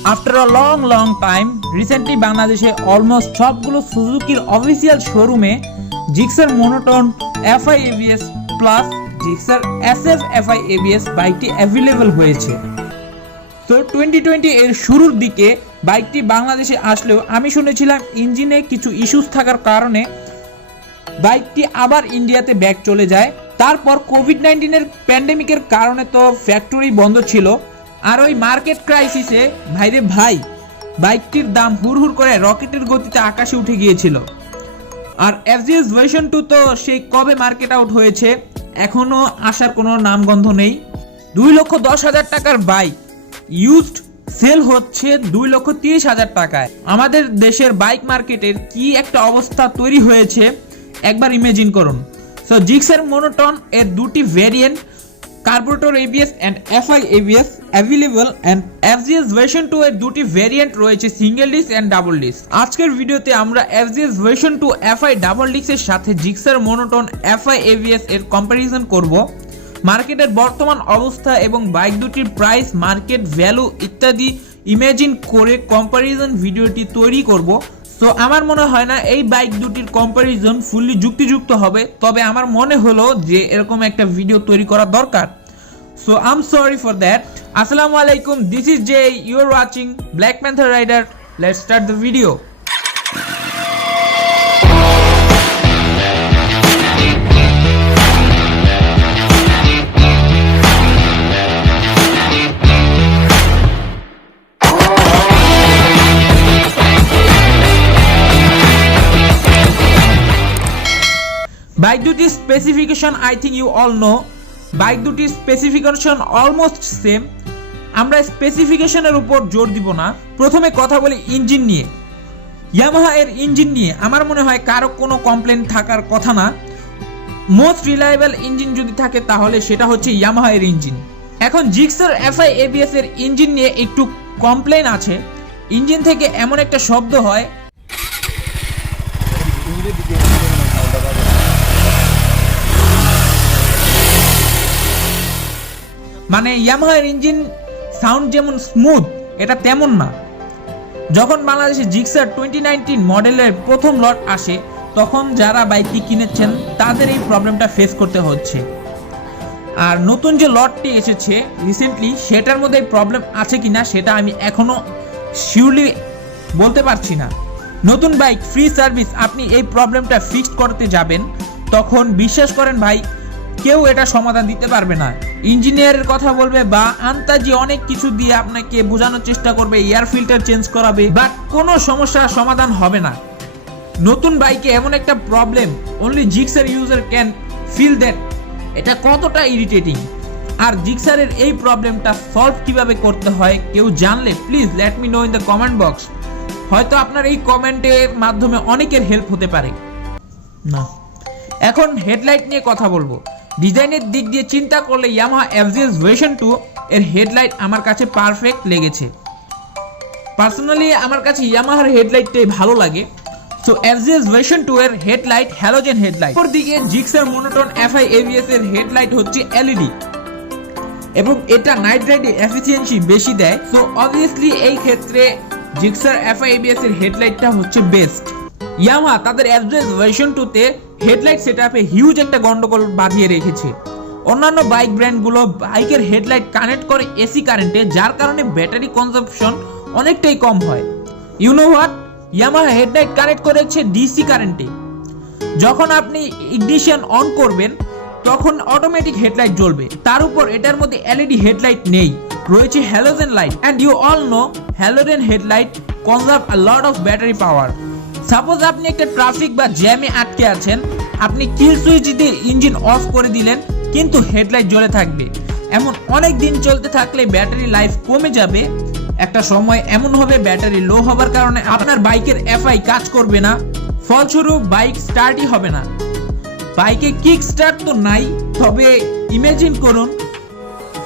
After a long time, recently বাংলাদেশে almost সবগুলো সুজুকির official শোরুমে Gixxer Monotone FI ABS plus Gixxer SF FI ABS বাইকটি available হয়েছে। তো 2020 এর শুরুর দিকে বাইকটি বাংলাদেশে আসলেও আমি শুনেছিলাম ইঞ্জিনে কিছু ইস্যুস থাকার কারণে বাইকটি আবার ইন্ডিয়াতে ব্যাক চলে যায়। তারপর কোভিড-19 এর প্যান্ডেমিকের কারণে তো ফ্যাক্টরি বন্ধ ছিল, আর ওই মার্কেট ক্রাইসিসে ভাইরে ভাই বাইকটির দাম হুড়হুড় করে রকেটের গতিতে আকাশে উঠে গিয়েছিল। আর FGS ভার্সন 2 তো সেই কবে মার্কেট আউট হয়েছে, এখনো আসার কোনো নামগন্ধ নেই। 2,10,000 টাকার বাইক ইউজড সেল হচ্ছে 2,30,000 টাকায়। আমাদের দেশের বাইক মার্কেটের কি একটা অবস্থা তৈরি হয়েছে একবার ইমাজিন করুন। সো Gixxer Monotone এর দুটি variant carburettor ABS and FI ABS available and FGS version 2 এর দুটি ভেরিয়েন্ট রয়েছে single disc and double disc. আজকের ভিডিওতে আমরা FGS ভার্সন 2 FI ডাবল ডিস্কের সাথে Gixxer Monotone FI ABS এর কম্পারিজন করব। মার্কেটের বর্তমান অবস্থা এবং বাইক দুটির প্রাইস, মার্কেট ভ্যালু ইত্যাদি ইমাজিন করে কম্পারিজন ভিডিওটি তৈরি করব। তো আমার মনে হয় না এই বাইক দুটির কম্পারিজন ফুললি যুক্তিযুক্ত হবে, তবে আমার মনে হলো যে এরকম একটা ভিডিও তৈরি করা দরকার। So I am sorry for that. আসসালামু আলাইকুম, this is Jay, you are watching Black Panther Rider. Let's start the video. Bike দুটির specification I think you all know. Bike দুটির স্পেসিফিকেশন অলমোস্ট সেম। আমরা স্পেসিফিকেশনের উপর জোর দিব না। প্রথমে কথা বলি ইঞ্জিন নিয়ে। ইয়ামাহা এর ইঞ্জিন নিয়ে আমার মনে হয় কারো কোনো কমপ্লেন থাকার কথা না। মোস্ট রিলায়েবল ইঞ্জিন যদি থাকে তাহলে সেটা হচ্ছে ইয়ামাহা এর ইঞ্জিন। এখন Gixxer FI ABS এর ইঞ্জিন নিয়ে একটু কমপ্লেন আছে। ইঞ্জিন থেকে এমন একটা শব্দ হয়, মানে ইয়ামাহার ইঞ্জিন সাউন্ড যেমন স্মুথ এটা তেমন না। যখন বাংলাদেশে Gixxer 2019 মডেলের প্রথম লট আসে তখন যারা বাইকটি কিনেছেন তাদের এই প্রবলেমটা ফেস করতে হচ্ছে। আর নতুন যে লটটি এসেছে রিসেন্টলি সেটার মধ্যে এই প্রবলেম আছে কিনা সেটা আমি এখনো শিওরলি বলতে পারছি না। নতুন বাইক ফ্রি সার্ভিস, আপনি এই প্রবলেমটা ফিক্সড করতে যাবেন তখন বিশ্বাস করেন ভাই কেউ এটা সমাধান দিতে পারবে না। ইঞ্জিনিয়ারের কথা বলবে বা আন্তাজি অনেক কিছু দিয়ে আপনাকে বোঝানোর চেষ্টা করবে, এয়ার ফিল্টার চেঞ্জ করাবে, বাট কোনো সমস্যার সমাধান হবে না। নতুন বাইকে এমন একটা problem only Gixxer user can feel that. এটা কতটা ইরিটেটিং। আর Gixxer এর এই প্রবলেমটা সলভ কিভাবে করতে হয় কেউ জানলে please let me no in the comment box. হয়তো আপনার এই কমেন্টের মাধ্যমে অনেকের হেল্প হতে পারে। না, এখন হেডলাইট নিয়ে কথা বলবো। ডিজাইনের দিক দিয়ে চিন্তা করলে Yamaha FGS ভার্সন 2 এর হেডলাইট আমার কাছে পারফেক্ট লেগেছে। পার্সোনালি আমার কাছে Yamaha এর হেডলাইটটাই ভালো লাগে। সো FGS ভার্সন 2 এর হেডলাইট হ্যালোজেন হেডলাইট। অপরদিকে Gixxer Monotone FI ABS এর হেডলাইট হচ্ছে LED এবং এটা নাইট রাইডে এফিসিয়েন্সি বেশি দেয়। সো অবভিয়াসলি এই ক্ষেত্রে Gixxer FI ABS এর হেডলাইটটা হচ্ছে বেস্ট। Yamaha তাদের FGS ভার্সন 2 তে হেডলাইট সেটআপে হিউজ একটা গন্ডগোল বাঁধিয়ে রেখেছে। অন্যান্য বাইক ব্র্যান্ডগুলো বাইকের হেডলাইট কানেক্ট করে এসি কারেন্টে, যার কারণে ব্যাটারি কনজাম্পশন অনেকটাই কম হয়। You know what, Yamaha headlight connect করেছে ডিসি কারেন্টে। যখন আপনি ইগনিশন অন করবেন তখন অটোমেটিক হেডলাইট জ্বলবে। তার উপর এটার মধ্যে LED হেডলাইট নেই, রয়েছে halogen light. And you all know halogen headlight conserve a lot of battery power. Suppose আপনি একটা ট্রাফিক বা জ্যামে আটকে আছেন, আপনি কিল সুইচ দিয়ে ইঞ্জিন অফ করে দিলেন কিন্তু হেডলাইট জ্বলে থাকবে। এমন অনেক দিন চলতে থাকলে ব্যাটারি লাইফ কমে যাবে। একটা সময় এমন হবে ব্যাটারি লো হবার কারণে আপনার বাইকের FI কাজ করবে না, ফলস্বরূপ বাইক স্টার্টই হবে না। বাইকে কিক স্টার্ট তো নাই, তবে ইমাজিন করুন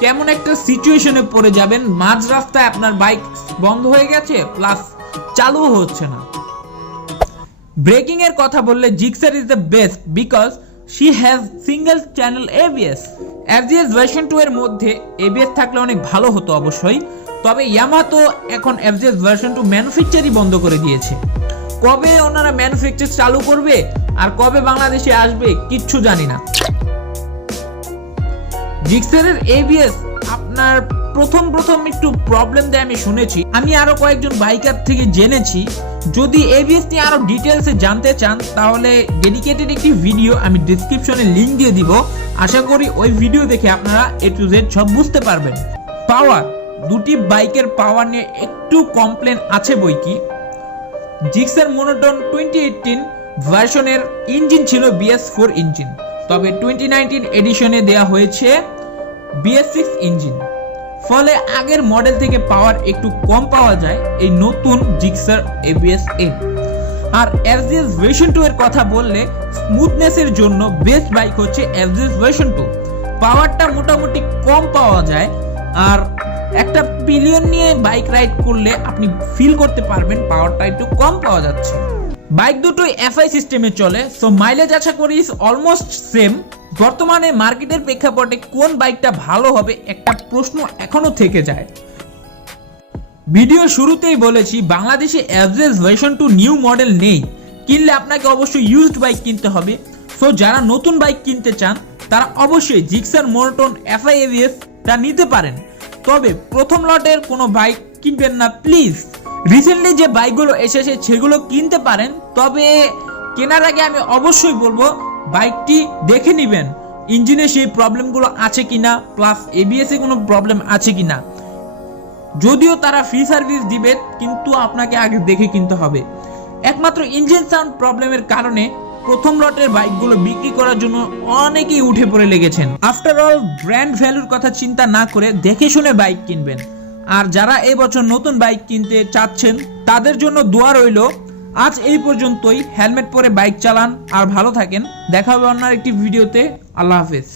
কেমন একটা সিচুয়েশনে পড়ে যাবেন, মাঝ রাস্তায় আপনার বাইক বন্ধ হয়ে গেছে প্লাস চালুও হচ্ছে না। ব্রেকিং এর কথা বললে Gixxer is the best because she has single channel ABS। FGS version 2 এর মধ্যে ABS থাকলে অনেক ভালো হতো অবশ্যই, তবে ইয়ামাহা তো এখন এফজেড ভার্সন 2 ম্যানুফ্যাকচারই বন্ধ করে দিয়েছে। কবে ওনারা ম্যানুফ্যাকচার চালু করবে আর কবে বাংলাদেশে আসবে কিচ্ছু জানি না। জিক্সারের এবিএস আপনার প্রথম একটু প্রবলেম দেয় আমি শুনেছি। আমি আরো কয়েকজন বাইকার থেকে জেনেছি। যদি এবিএস নিয়ে আরো ডিটেইলসে জানতে চান তাহলে ডেডিকেটেড একটি ভিডিও আমি ডেসক্রিপশনে লিংক দিয়ে দিব। আশা করি ওই ভিডিও দেখে আপনারা এ টু জেড সব বুঝতে পারবেন। পাওয়ার, দুটি বাইকের পাওয়ার নিয়ে একটু কমপ্লেন আছে বইকি। জিক্সার মোনোটন 2018 ভার্সনের ইঞ্জিন ছিল BS4 ইঞ্জিন, তবে 2019 এডিশনে দেয়া হয়েছে BS6 ইঞ্জিন। ফলে আগের মডেল থেকে পাওয়ার একটু কম পাওয়া যায় এই নতুন জিক্সার এবিএস এ। আর এফজেড ভার্সন 2 এর কথা বললে স্মুথনেসের জন্য বেস্ট বাইক হচ্ছে এফজেড ভার্সন 2। পাওয়ারটা মোটামুটি কম পাওয়া যায়, আর একটা পিলিয়ন নিয়ে বাইক রাইড করলে আপনি ফিল করতে পারবেন পাওয়ারটা একটু কম পাওয়া যাচ্ছে। বাইক দুটোই এফআই সিস্টেমে চলে, সো মাইলেজ আশা করি অলমোস্ট সেম। বর্তমানে মার্কেটের প্রেক্ষাপটে কোন বাইকটা ভালো হবে একটা প্রশ্ন এখনো থেকে যায়। ভিডিও শুরুতেই বলেছি বাংলাদেশে এফজেড ভার্সন 2 নিউ মডেল নেই, কিনলে আপনাকে অবশ্যই ইউজড বাইক কিনতে হবে। সো যারা নতুন বাইক কিনতে চান তারা অবশ্যই জিক্সার মোনোটন এফআই এবিএস টা নিতে পারেন, তবে প্রথম লটের কোনো বাইক কিনবেন না প্লিজ। রিসেন্টলি যে বাইকগুলো এসেছে সেগুলো কিনতে পারেন, তবে কেনার আগে আমি অবশ্যই বলবো বাইকটি দেখে নেবেন ইঞ্জিনে সেই প্রবলেমগুলো আছে কিনা, প্লাস এবিএস এ কোনো প্রবলেম আছে কিনা। যদিও তারা ফ্রি সার্ভিস দিবে, কিন্তু আপনাকে আগে দেখে কিনতে হবে। একমাত্র ইঞ্জিন সাউন্ড প্রবলেমের কারণে প্রথম লটের বাইকগুলো বিক্রি করার জন্য অনেকেই উঠে পড়ে লেগেছেন। আফটার অল ব্র্যান্ড ভ্যালুর কথা চিন্তা না করে দেখে শুনে বাইক কিনবেন। আর যারা এবছর নতুন বাইক কিনতে চাচ্ছেন তাদের জন্য দোয়া রইল। আজ এই পর্যন্তই। হেলমেট পরে বাইক চালান আর ভালো থাকেন। দেখা হবে অন্য একটি ভিডিওতে। আল্লাহ হাফেজ।